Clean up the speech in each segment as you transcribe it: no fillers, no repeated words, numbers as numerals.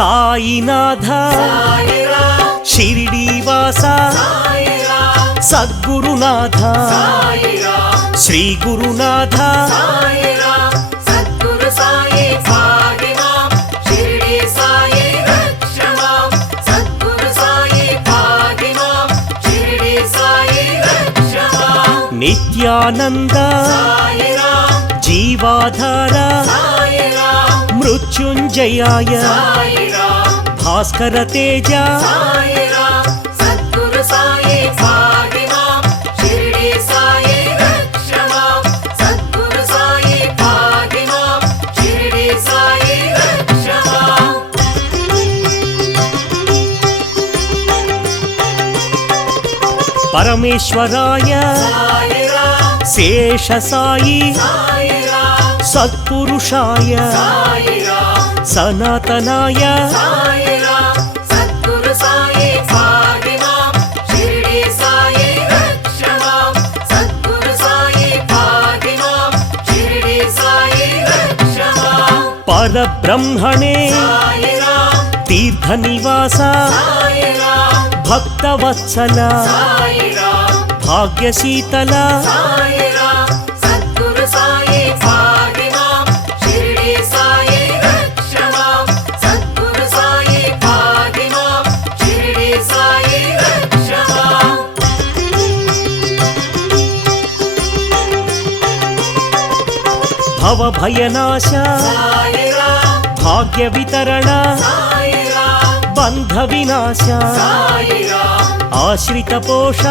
సాయినాథ షిరిడీవాస సద్గురునాథ శ్రీ గురునాథ నిత్యానంద జీవాధార మృత్యుంజయాయ భాస్కర తేజ పరమేశ్వరాయ శేషసాయి సత్పురుషాయ సనాతనాయ పరబ్రహ్మణే తీర్థనివాస భక్తవత్సల భాగ్యశీతల భవభయనాశ భాగ్య వితరణ బంధ వినాశ ఆశ్రిత పోష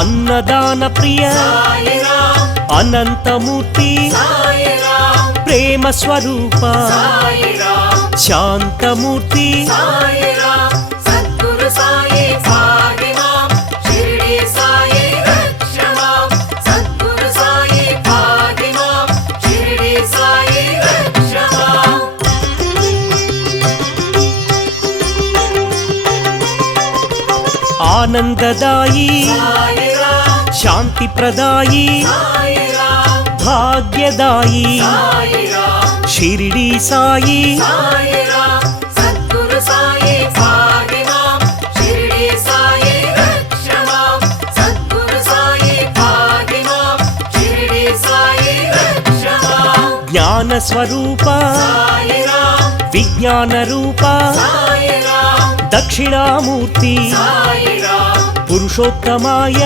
అన్నదాన ప్రియ అనంతమూర్తి ప్రేమ స్వరూప శాంతమూర్తి ఆనందదాయి శాంతి ప్రదాయి భాగ్యదాయి షిరిడి సాయి జ్ఞాన స్వరూప విజ్ఞాన రూప దక్షిణామూర్తి పురుషోత్తమాయ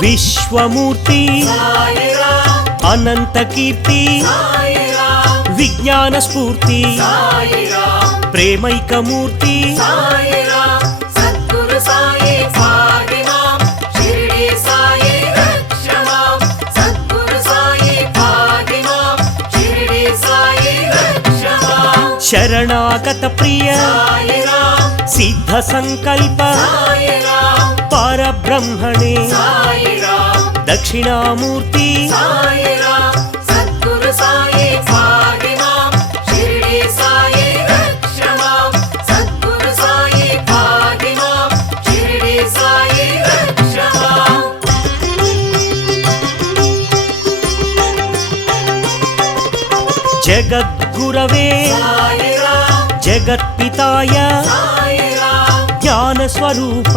విశ్వమూర్తి అనంత కీర్తి విజ్ఞాన స్ఫూర్తి ప్రేమైకమూర్తి శరణాగత ప్రియ సిద్ధ సంకల్ప పరబ్రహ్మణే దక్షిణామూర్తి జగద్గురవే జగత్పితాయ జ్ఞాన స్వరూప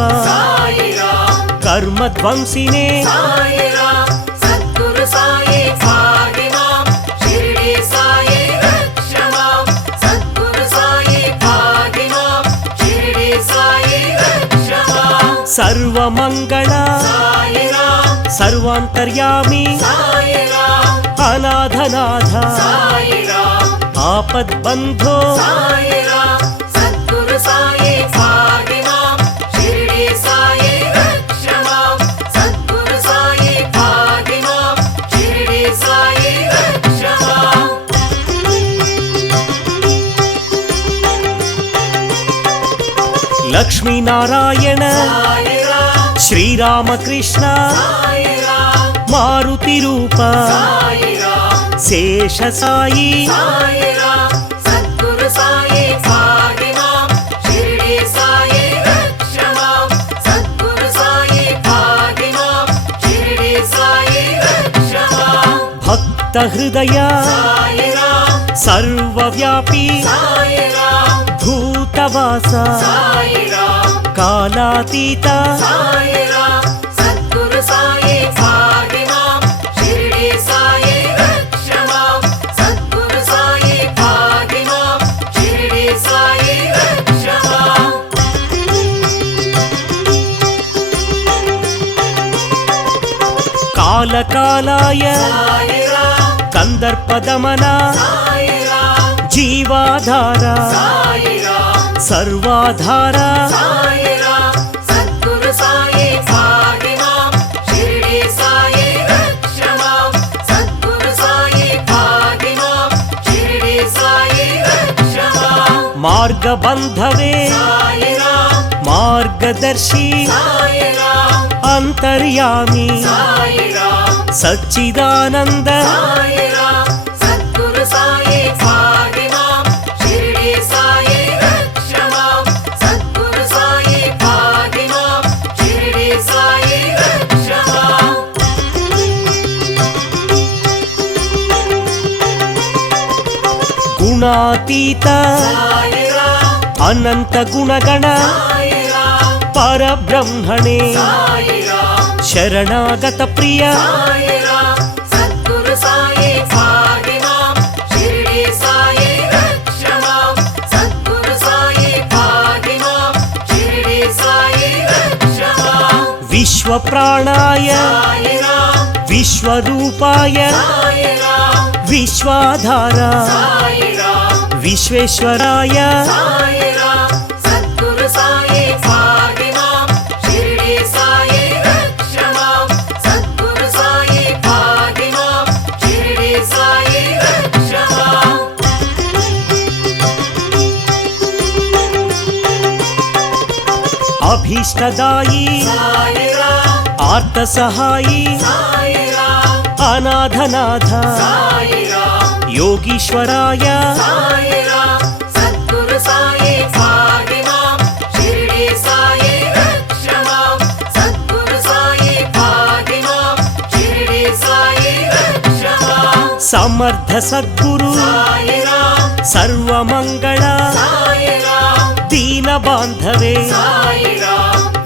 కర్మధ్వంసినే సర్వమంగళ సర్వాంతర్యామి అనాథనాథ ఆపద్బంధో నారాయణ శ్రీరామకృష్ణ మారుతి రూప శేష సాయి భక్త హృదయ సర్వవ్యాపీ భూతవాస కాలాతీత కాలకాలాయ కందర్పదమన జీవాధార సర్వాధార మార్గబంధవే మార్గదర్శి అంతర్యామి సచ్చిదానంద గుణాతీత అనంత గుణగణ పరబ్రహ్మణే శరణాగత ప్రియ విశ్వప్రాణాయ విశ్వరూపాయ విశ్వాధార విశ్వేశ్వరాయ అభీష్టదాయి ఆర్తసహాయి అనాథనాథ యోగీశ్వరాయ సమర్థ సద్గురు సర్వమంగళ దీన బాంధవే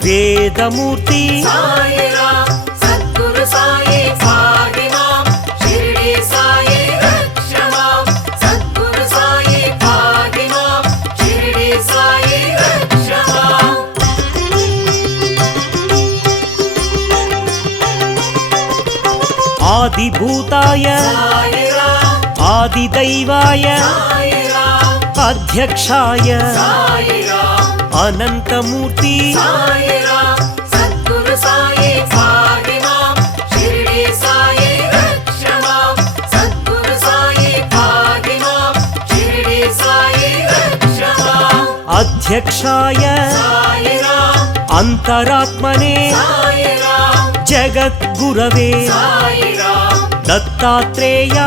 వేదమూర్తి ఆదిభూతాయ ఆదిదైవాయ అధ్యక్షాయ అనంతమూర్తి అధ్యక్షాయ అంతరాత్మనే జగద్గురవే దత్తాత్రేయ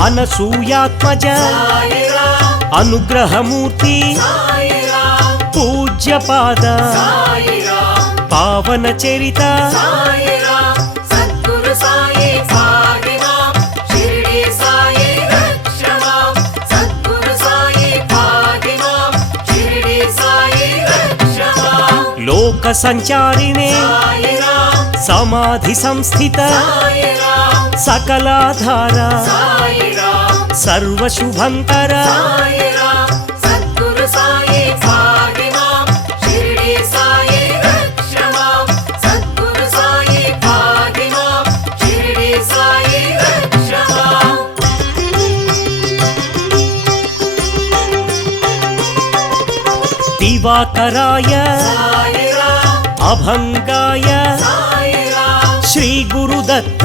అనసూయాత్మజ అనుగ్రహమూర్తి పూజ్యపాద పావన చరిత లోక సంచారిణే సమాధి సంస్థిత సకలాధార సర్వశుభంకర दिवाकराय अभंगाय श्री गुरुदत्त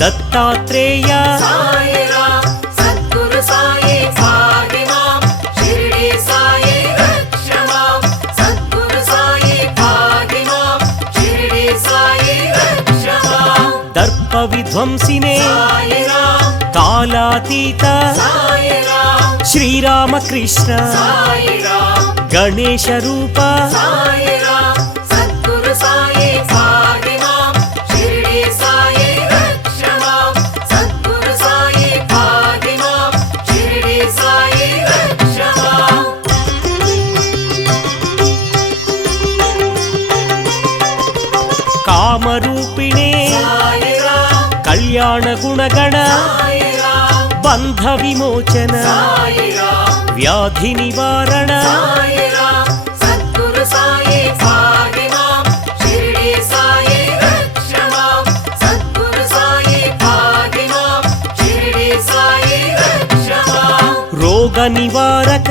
दत्तात्रेय दर्प विध्वंसिने कालातीत श्रीरामकृष्ण गणेश रूप कामरूपिणे कल्याण गुणगण बंध विमोचन व्याधि निवारण रोग निवारक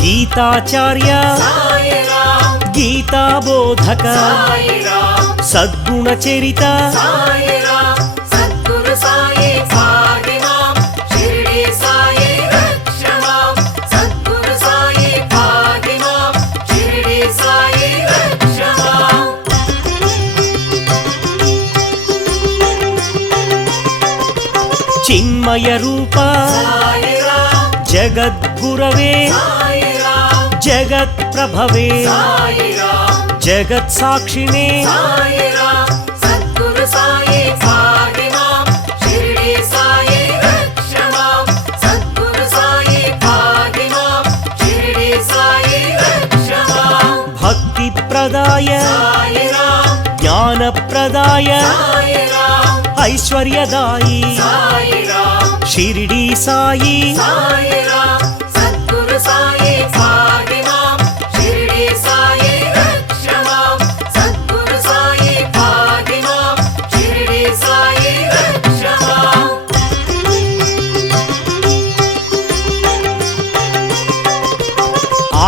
गीताचार्य गीता बोधक सद्गुण चरित चिन्मय रूप जगद्गुरवे जगत् प्रभवे जगत् साक्षिणे भक्ति प्रदाय ज्ञान प्रदाय ऐश्वर्यदायी शिरडी साई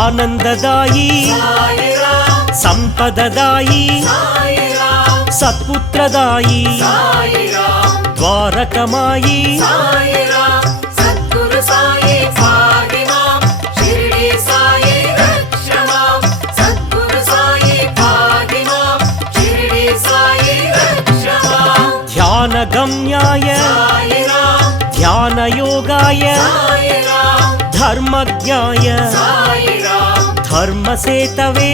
आनंददायी संपददायी सत्पुत्रदायी द्वारकमायी ध्यानगम्याय ध्यानयोगाय धर्मज्ञाय धर्मसेतवे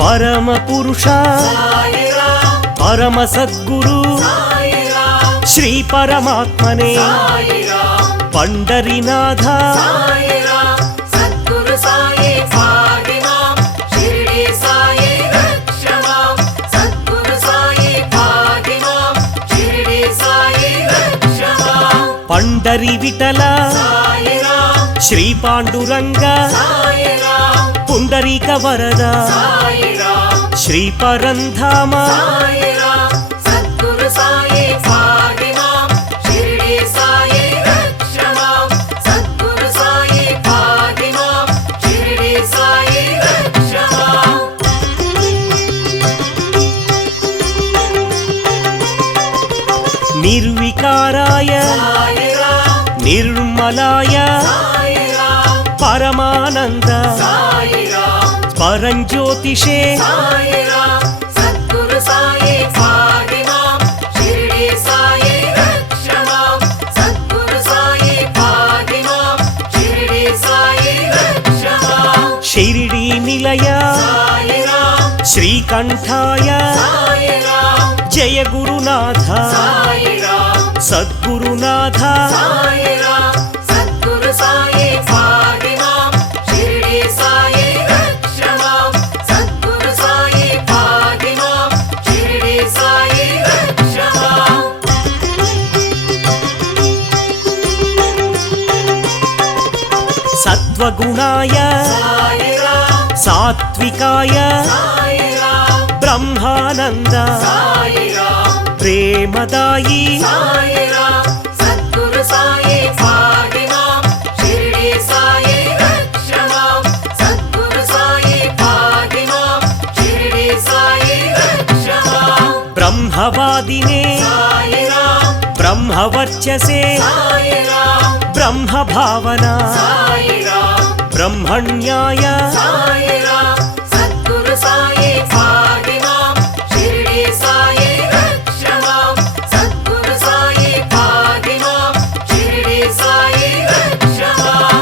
परम पुरुष परम सद्गुरु श्री परमात्मने पंडरीनाथ पंडरी विठल श्री पांडुरंग पुंडरीक वरद श्री परंधाम निर्विकाराय निर्मलाय परमानंद परंज्योतिषे शिरडी निलय श्रीकंठाय जय गुरुनाथ सद्गुरुनाथ सत्त्वगुणाय साईराम सात्विकाय साईराम ब्रह्मानंद साईराम प्रेमदायी साईराम सद्गुरु साई पाहि मां शिरडी साई रक्ष मां सद्गुरु साई पाहि मां शिरडी साई रक्ष मां ब्रह्मवादिने साईराम ब्रह्मवर्चसे साईराम ब्रह्म भावना साईराम ब्रह्मण्याय साईराम सद्गुरु साई पाहि मां शिरडी साई रक्ष मां सद्गुरु साई पाहि मां शिरडी साई रक्ष मां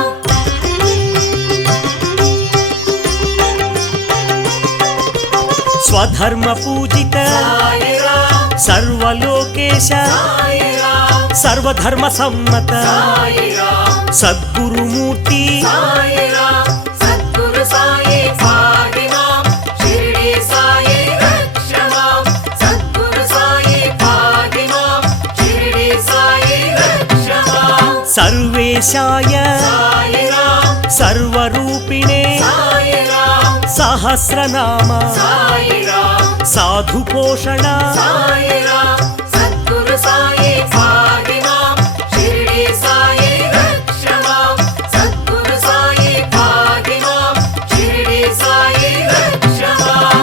स्वधर्म पूजित साईराम सर्वलोकेश साईराम सर्वधर्म सम्मत साईराम सद्गुरुमूर्ति साईराम सद्गुरु साई पाहि मां शिरडी साई रक्ष मां सद्गुरु साई पाहि मां शिरडी साई रक्ष मां सर्वेशाय साईराम सर्वरूपिणे साईराम सहस्रनाम साईराम साधुपोषण साईराम सद्गुरु साई पाहि मां शिरडी साई रक्ष मां सद्गुरु साई पाहि मां शिरडी साई रक्ष मां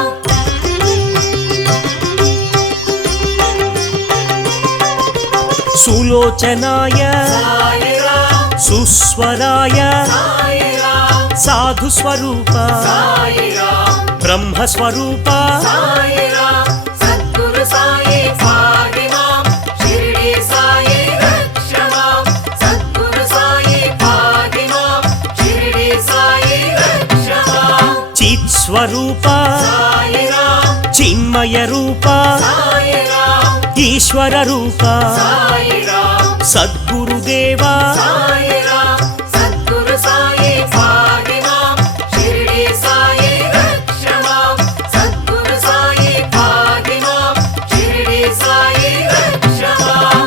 सुलोचनाय साईराम सुस्वराय साईराम साधुस्वरूप साईराम ब्रह्मस्वरूप साईराम सद्गुरु साई पाहि मां शिरडी साई रक्ष मां सद्गुरु साई पाहि मां शिरडी साई रक्ष मां चित्स्वरूप साईराम चिन्मय रूप साईराम ईश्वर रूप साईराम सद्गुरुदेव साईराम सद्गुरु साई पाहि मां शिरडी साई रक्ष मां सद्गुरु साई पाहि मां शिरडी साई रक्ष मां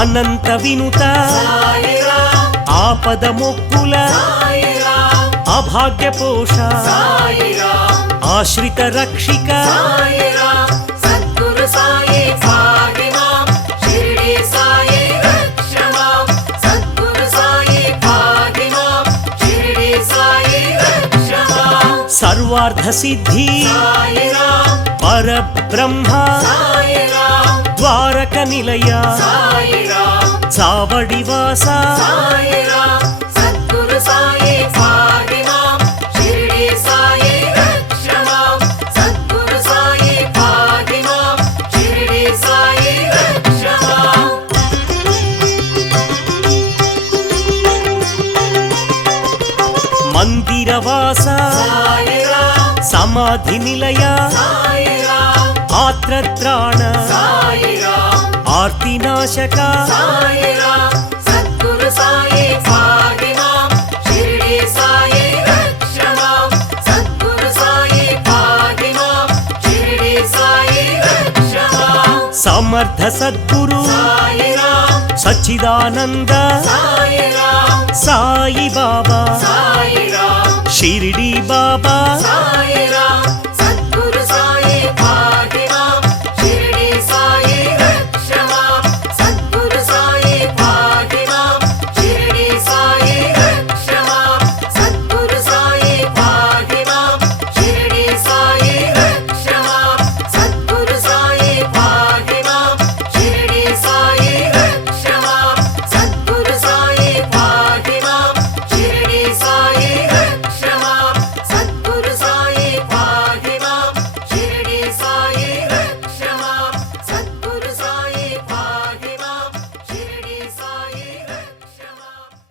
अनंत विनुत साईराम आपद मोक्कुल साईराम अभाग्य पोष साईराम आश्रित रक्षिक साईराम सद्गुरु साई पाहि मां शिरडी साई रक्ष मां सद्गुरु साई पाहि मां शिरडी साई रक्ष मां सर्वार्थ सिद्धि साईराम परब्रह्म साईराम द्वारक निलय साईराम चावडिवास साईराम सद्गुरु साई पाहि मां शिरडी साई रक्ष मां सद्गुरु साई पाहि मां शिरडी साई रक्ष मां मंदिरवास साईराम समाधि निलय साईराम आत्रत्राण साईराम आर्तिनाशक साईराम सद्गुरु साई पाहि मां शिरडी साई रक्ष मां सद्गुरु साई पाहि मां शिरडी साई रक्ष मां समर्थ सद्गुरु साईराम सच्चिदानंद साईराम साई बाबा साईराम शिरडी बाबा साईराम